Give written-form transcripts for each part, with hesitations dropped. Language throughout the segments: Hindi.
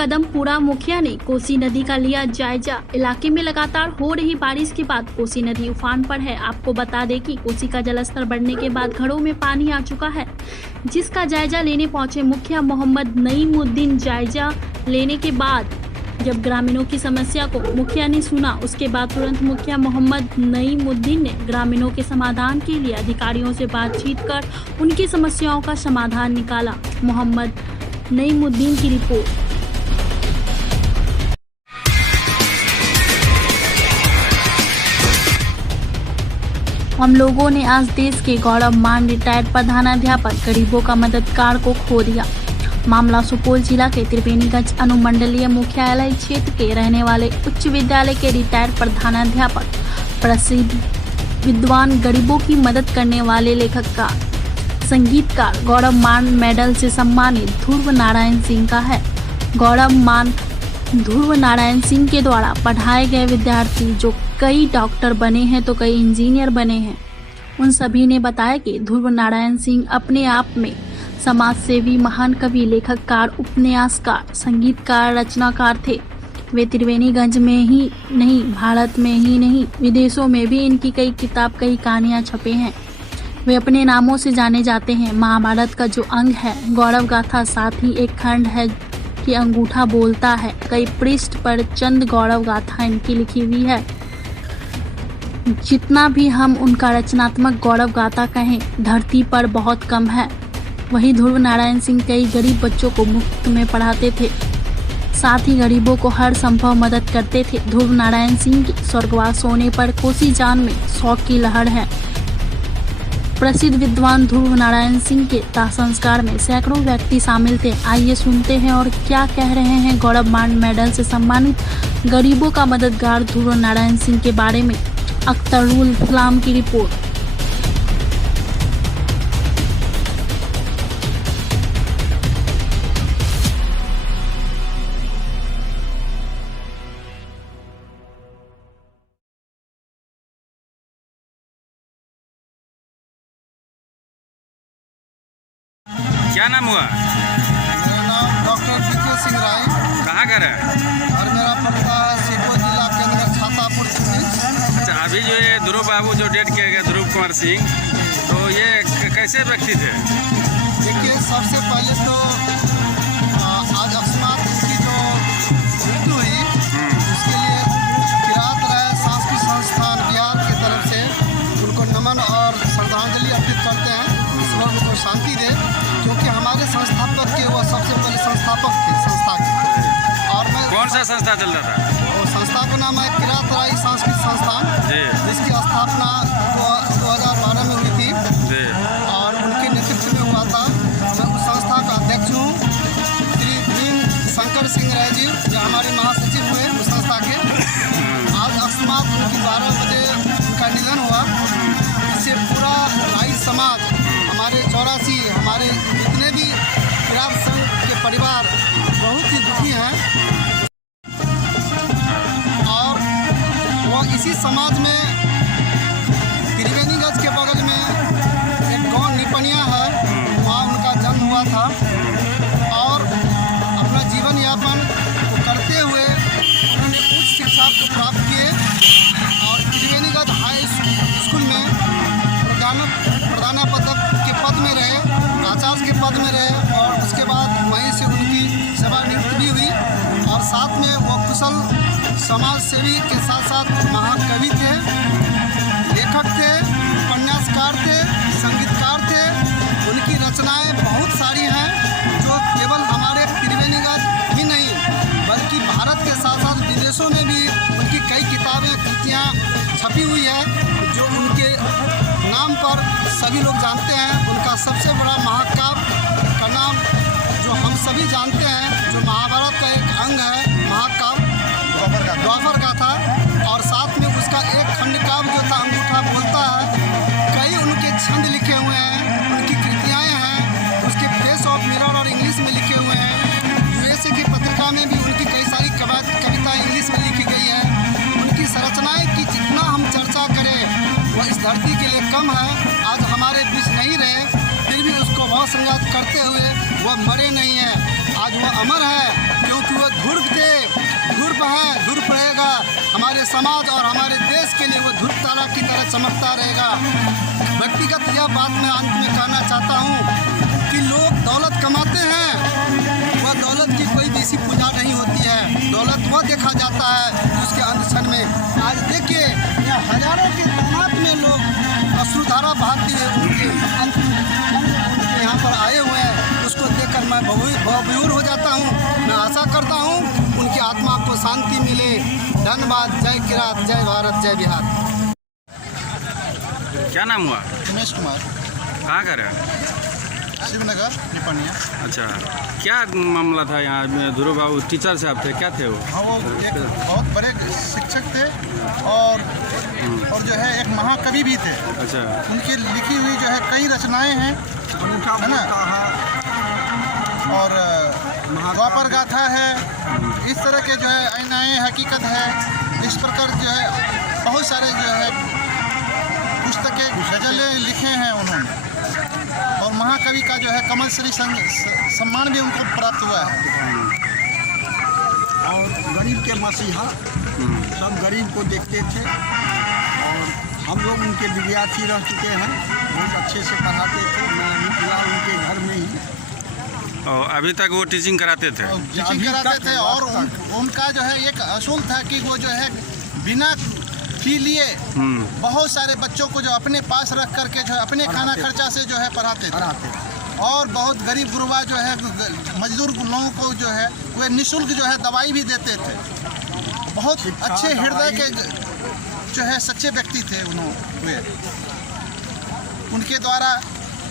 कदमपुरा मुखिया ने कोसी नदी का लिया जायजा। इलाके में लगातार हो रही बारिश के बाद कोसी नदी उफान पर है। आपको बता दें कि कोसी का जलस्तर बढ़ने के बाद घरों में पानी आ चुका है, जिसका जायजा लेने पहुंचे मुखिया मोहम्मद नईमुद्दीन। जायजा लेने के बाद जब ग्रामीणों की समस्या को मुखिया ने सुना, उसके बाद तुरंत मुखिया मोहम्मद नईमुद्दीन ने ग्रामीणों के समाधान के लिए अधिकारियों से बातचीत कर उनकी समस्याओं का समाधान निकाला। मोहम्मद नईमुद्दीन की रिपोर्ट। हम लोगों ने आज देश के गौरवमान रिटायर्ड प्रधानाध्यापक गरीबों का मददगार को खो दिया। मामला सुपौल जिला के त्रिवेणीगंज अनुमंडलीय मुख्यालय क्षेत्र के रहने वाले उच्च विद्यालय के रिटायर्ड प्रधानाध्यापक, प्रसिद्ध विद्वान, गरीबों की मदद करने वाले लेखककार, संगीतकार, गौरवमान मेडल से सम्मानित ध्रुव नारायण सिंह का है। गौरवमान ध्रुव नारायण सिंह के द्वारा पढ़ाए गए विद्यार्थी जो कई डॉक्टर बने हैं तो कई इंजीनियर बने हैं, उन सभी ने बताया कि ध्रुव नारायण सिंह अपने आप में समाज सेवी, महान कवि, लेखककार, उपन्यासकार, संगीतकार, रचनाकार थे। वे त्रिवेणीगंज में ही नहीं, भारत में ही नहीं, विदेशों में भी इनकी कई किताब, कई कहानियां छपे हैं। वे अपने नामों से जाने जाते हैं। महाभारत का जो अंग है गौरव गाथा, साथ ही एक खंड है कि अंगूठा बोलता है। कई पृष्ठ पर चंद गौरव गाथा इनकी लिखी हुई है। जितना भी हम उनका रचनात्मक गौरव गाथा कहें, धरती पर बहुत कम है। वहीं ध्रुव नारायण सिंह कई गरीब बच्चों को मुफ्त में पढ़ाते थे, साथ ही गरीबों को हर संभव मदद करते थे। ध्रुव नारायण सिंह के स्वर्गवास होने पर कोसी जान में शोक की लहर है। प्रसिद्ध विद्वान ध्रुव नारायण सिंह के दाह संस्कार में सैकड़ों व्यक्ति शामिल थे। आइए सुनते हैं और क्या कह रहे हैं गौरवमान मेडल से सम्मानित गरीबों का मददगार ध्रुव नारायण सिंह के बारे में। अख्तरुल इस्लाम की रिपोर्ट। क्या नाम हुआ? मेरा नाम डॉक्टर विजय सिंह राय। कहाँ घर है? और मेरा पड़ता है सुपौल जिला के अंदर छातापुर। अच्छा, अभी जो ये ध्रुव बाबू जो डेट किया गया, ध्रुव कुमार सिंह, तो ये कैसे व्यक्ति थे? देखिए, सबसे पहले तो आज अकस्मात इसकी जो मृत्यु हुई, उसके लिए किरात राय सांस्कृतिक संस्थान बिहार की तरफ से उनको नमन और श्रद्धांजलि अर्पित करते हैं। ईश्वर उनको शांति दे, क्योंकि हमारे संस्थापक के वो सबसे पहले संस्थापक थे संस्था के। और मैं कौन सा संस्था चल रहा था? वो संस्था का नाम है किरात राय सांस्कृतिक संस्थान, जिसकी स्थापना 2012 में हुई थी और उनके नेतृत्व में हुआ था। मैं उस संस्था का अध्यक्ष हूँ। श्री भीम शंकर सिंह राय जी जो हमारे महासचिव हुए उस संस्था के, आज अकस्मात उनकी 12 बजे उनका निधन हुआ। इससे पूरा राई समाज, हमारे 84 हमारे जितने भी किरात संघ के परिवार बहुत ही दुखी हैं। और वह इसी समाज में त्रिवेणीगंज के बगल में एक गांव निपनिया है, वहाँ उनका जन्म हुआ था। और अपना जीवन यापन करते हुए उन्होंने उच्च शिक्षा को प्राप्त किए और त्रिवेणीगंज हाई स्कूल में प्रधानाध्यापक के पद में रहे, आचार्य के पद में रहे। और उसके बाद वहीं से उनकी सेवानिवृत्ति भी हुई। और साथ में वो कुशल समाज सेवी के साथ साथ महाकवि थे, लेखक थे, उपन्यासकार थे, संगीतकार थे। उनकी रचनाएं बहुत सारी हैं जो केवल हमारे त्रिवेणीगंज ही नहीं बल्कि भारत के साथ साथ विदेशों में भी उनकी कई किताबें, कृतियाँ छपी हुई है, जो उनके नाम पर सभी लोग जानते हैं। उनका सबसे बड़ा महाकाव्य का नाम जो हम सभी जानते हैं, जो महाभारत का एक अंग है, महाकाव्य द्वापर गाथा, और साथ में उसका एक खंड काव्य जो था अंगूठा बोलता है। कई उनके छंद लिखे हुए हैं, उनकी कृतियाँ हैं, उसके फेस ऑफ मिरर और इंग्लिश में लिखे हुए हैं। यूएसए की पत्रिका में भी उनकी कई सारी कविता इंग्लिश में लिखी गई है। उनकी संरचनाएँ की जितना हम चर्चा करें वह इस धरती के लिए कम है। आज हमारे बीच नहीं समाज और हमारे देश के लिए वो धूप तारा की तरह चमकता रहेगा। व्यक्तिगत यह बात मैं अंत में कहना चाहता हूँ कि लोग दौलत कमाते हैं, वह दौलत की कोई देसी पूजा नहीं होती है। दौलत वह देखा जाता है उसके अंत क्षण में। आज देखिए यहाँ हजारों की तादाद में लोग अश्रुधारा बहाते हैं, उनके अंत उनके यहाँ पर आए हुए हैं। उसको देखकर मैं भवविभोर हो जाता हूँ। मैं आशा करता हूँ उनकी आत्मा को शांति मिले। धन्यवाद। जय किरात, जय भारत, जय बिहार। क्या नाम हुआ? उमेश कुमार, कहाँ का रहे? शिवनगर निपनिया। अच्छा, क्या मामला था यहाँ? ध्रुव बाबू टीचर साहब थे, क्या थे वो? हाँ, वो एक बहुत बड़े शिक्षक थे और जो है एक महाकवि भी थे। अच्छा, उनकी लिखी हुई जो है कई रचनाएं हैं, है ना, और द्वापर गाथा है, इस तरह के जो है आईनाए हकीकत है, इस प्रकार जो है बहुत सारे जो है पुस्तकें गजलें लिखे हैं उन्होंने। और महाकवि का जो है कमल श्री सम्मान भी उनको प्राप्त हुआ है। और गरीब के मसीहा, सब गरीब को देखते थे और हम लोग उनके विद्यार्थी रह चुके हैं। बहुत अच्छे से पढ़ाते थे। मैं अभी फिलहाल उनके घर में ही। और अभी तक वो टीचिंग कराते थे? टीचिंग कराते थे। और उनका जो है एक असूल था कि वो जो है बिना फी लिए बहुत सारे बच्चों को जो अपने पास रख करके जो है अपने खाना खर्चा से जो है पढ़ाते थे। और बहुत गरीब गुरबा जो है मजदूर लोगों को जो है वे निःशुल्क जो है दवाई भी देते थे। बहुत अच्छे हृदय के जो है सच्चे व्यक्ति थे उन्होंने। उनके द्वारा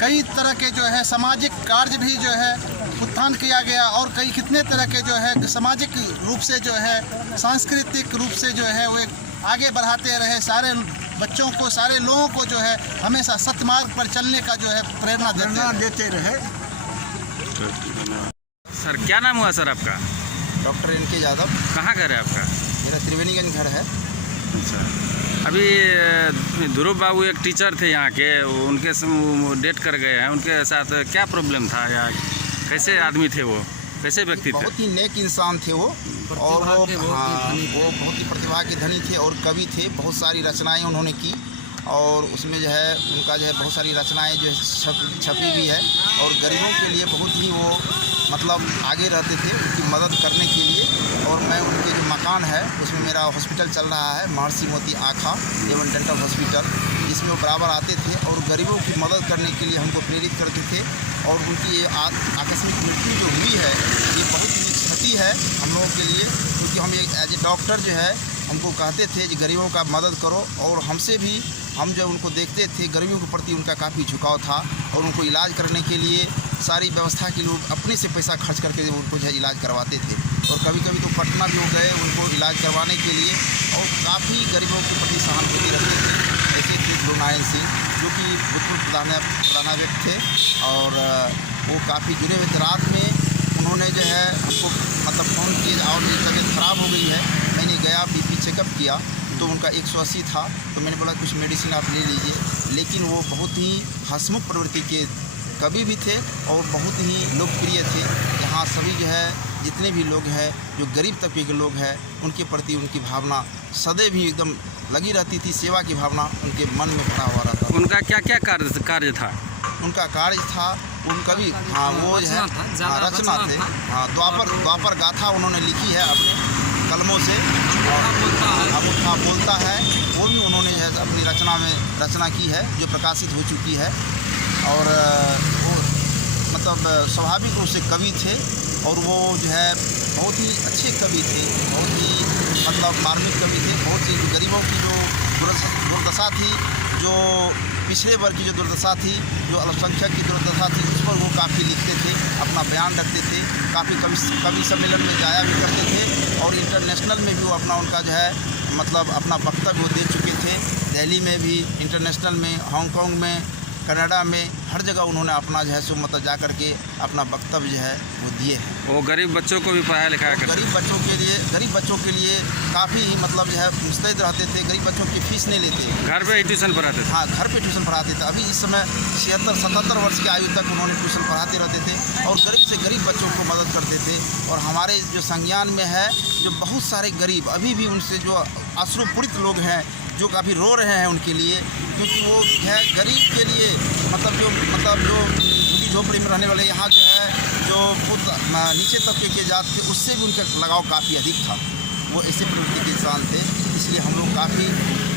कई तरह के जो है सामाजिक कार्य भी जो है उत्थान किया गया और कई कितने तरह के जो है सामाजिक रूप से जो है सांस्कृतिक रूप से जो है वो आगे बढ़ाते रहे। सारे बच्चों को, सारे लोगों को जो है हमेशा सत्य मार्ग पर चलने का जो है प्रेरणा देते रहे। सर, क्या नाम हुआ सर आपका? डॉक्टर इनके यादव। कहाँ घर है आपका? मेरा त्रिवेणीगंज घर है। अच्छा, अभी ध्रुव बाबू एक टीचर थे यहाँ के, उनके डेट कर गए हैं। उनके साथ क्या प्रॉब्लम था या कैसे आदमी थे वो, कैसे व्यक्ति थे? बहुत ही नेक इंसान थे वो, और वो बहुत ही प्रतिभा के धनी थे और कवि थे। बहुत सारी रचनाएं उन्होंने की और उसमें जो है उनका जो है बहुत सारी रचनाएं जो है छपी भी है। और गरीबों के लिए बहुत ही वो मतलब आगे रहते थे उनकी मदद करने के लिए। और मैं उनके जो मकान है उसमें मेरा हॉस्पिटल चल रहा है, महर्षि मोती आँखा एवं डेंटल हॉस्पिटल, जिसमें वो बराबर आते थे और गरीबों की मदद करने के लिए हमको प्रेरित करते थे। और उनकी ये आकस्मिक मृत्यु जो हुई है ये बहुत ही क्षति है हम लोगों के लिए, क्योंकि हम एक एज ए डॉक्टर जो है हमको कहते थे कि गरीबों का मदद करो। और हमसे भी हम जब उनको देखते थे गरीबों के प्रति उनका काफ़ी झुकाव था और उनको इलाज करने के लिए सारी व्यवस्था के लिए अपने से पैसा खर्च करके उनको जो है इलाज करवाते थे। और कभी कभी तो पटना भी हो गए उनको इलाज करवाने के लिए, और काफ़ी गरीबों के प्रति सहानुभूति रखते थे। ऐसे थे ध्रुव नारायण सिंह जो कि भूतपूर्व प्रधानाध्यक्ष थे और वो काफ़ी जुड़े हुए थे। रात में उन्होंने जो है हमको मतलब फ़ोन किया और मेरी तबीयत ख़राब हो गई है। मैंने गया बीपी चेकअप किया तो उनका 180 था, तो मैंने बोला कुछ मेडिसिन आप ले लीजिए। लेकिन वो बहुत ही हंसमुख प्रवृत्ति के कवि भी थे और बहुत ही लोकप्रिय थे। यहाँ सभी जो है जितने भी लोग हैं जो गरीब तबके के लोग हैं उनके प्रति उनकी भावना सदैव ही एकदम लगी रहती थी। सेवा की भावना उनके मन में भरा हुआ रहता था। उनका क्या क्या कार्य था? उनका कार्य था उनका भी, हाँ वो जो है रचना थे। हाँ, द्वापर गाथा उन्होंने लिखी है अपने कलमों से, और अमुठा बोलता है वो भी उन्होंने जो है अपनी रचना की है जो प्रकाशित हो चुकी है। और वो मतलब स्वाभाविक रूप से कवि थे और वो जो है बहुत ही अच्छे कवि थे, बहुत ही मतलब मार्मिक कवि थे। बहुत ही गरीबों की जो दुर्दशा थी, जो पिछड़े वर्ग की जो दुर्दशा थी, जो अल्पसंख्यक की दुर्दशा थी, उस पर वो काफ़ी लिखते थे, अपना बयान रखते थे। काफ़ी कवि सम्मेलन में जाया भी करते थे और इंटरनेशनल में भी वो अपना उनका जो है मतलब अपना वक्तव्य वो दे चुके थे। दिल्ली में भी, इंटरनेशनल में, हांगकांग में, कनाडा में, हर जगह उन्होंने अपना जो है सो मतलब जा करके अपना वक्तव्य जो है वो दिए हैं। वो गरीब बच्चों को भी पढ़ाया लिखाया करते गरीब बच्चों के लिए काफ़ी मतलब जो है मुस्तैद रहते थे। गरीब बच्चों की फीस नहीं लेते, घर पे ही ट्यूशन पढ़ाते थे। हाँ, घर पे ट्यूशन पढ़ाते थे। अभी इस समय 76-77 वर्ष की आयु तक उन्होंने ट्यूशन पढ़ाते रहते थे और गरीब से गरीब बच्चों को मदद करते थे। और हमारे जो संज्ञान में है, जो बहुत सारे गरीब अभी भी उनसे जो अश्रुपूरित लोग हैं, जो काफ़ी रो रहे हैं उनके लिए, क्योंकि वो है गरीब के लिए मतलब जो झुग्गी झोपड़ी में रहने वाले यहाँ जो है जो खुद नीचे तबके के जात थे, उससे भी उनका लगाव काफ़ी अधिक था। वो ऐसे प्रवृत्ति के इंसान थे, इसलिए हम लोग काफ़ी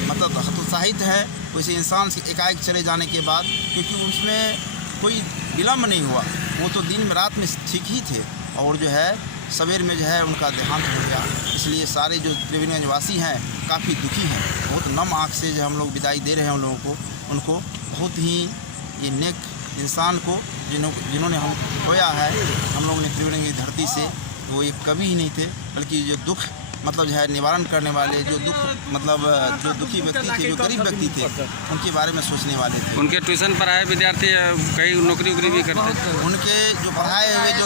मतलब हतोत्साहित हैं वैसे इंसान से एकाएक चले जाने के बाद, क्योंकि उसमें कोई विलम्ब नहीं हुआ। वो तो दिन में रात में ठीक ही थे और जो है सवेर में जो है उनका देहांत हो गया। इसलिए सारे जो त्रिवेणीगंज वासी हैं काफ़ी दुखी हैं। बहुत नम आँख से जो हम लोग विदाई दे रहे हैं उन लोगों को। उनको बहुत ही ये नेक इंसान को जिन्होंने हम खोया है हम लोगों ने त्रिवेणीगंज धरती से, वो एक कवि ही नहीं थे, बल्कि जो दुख मतलब जो है निवारण करने वाले, जो दुख मतलब जो दुखी व्यक्ति थे, जो गरीब व्यक्ति थे, उनके बारे में सोचने वाले थे। उनके ट्यूशन पढ़ाए विद्यार्थी कई नौकरी वोकरी भी करते थे। उनके जो पढ़ाए हुए जो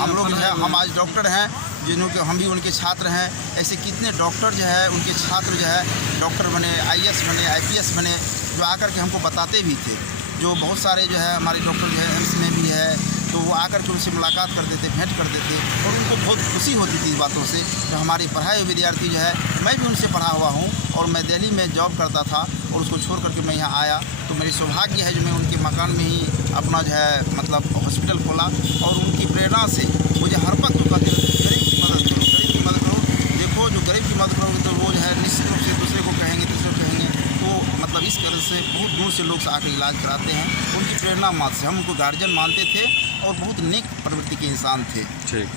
हम लोग जो है, हम आज डॉक्टर हैं, जिन्होंने हम भी उनके छात्र हैं। ऐसे कितने डॉक्टर जो है उनके छात्र जो है डॉक्टर बने, IAS बने, IPS बने, जो आकर के हमको बताते भी थे। जो बहुत सारे जो है हमारे डॉक्टर जो है एम्स में भी है, तो वो आकर के उनसे मुलाकात करते थे, भेंट करते थे और उनको बहुत खुशी होती थी इस बातों से। तो हमारे पढ़ाए हुए विद्यार्थी जो है, मैं भी उनसे पढ़ा हुआ हूँ और मैं दिल्ली में जॉब करता था और उसको छोड़ करके मैं यहाँ आया, तो मेरी सौभाग्य है जो मैं उनके मकान में ही अपना जो है मतलब हॉस्पिटल खोला। और उनकी प्रेरणा से मुझे हर वक्त तो कहते थे गरीब की मदद करो, गरीब की मदद करो। देखो जो गरीब की मदद करोगे तो वो जो है निश्चित रूप से दूसरे को कहेंगे, तीसरे को कहेंगे। तो मतलब इस तरह से बहुत दूर से लोग आकर इलाज कराते हैं। उनकी प्रेरणा मात्र से हम उनको गार्जियन मानते थे और बहुत नेक प्रवृत्ति के इंसान थे। ठीक।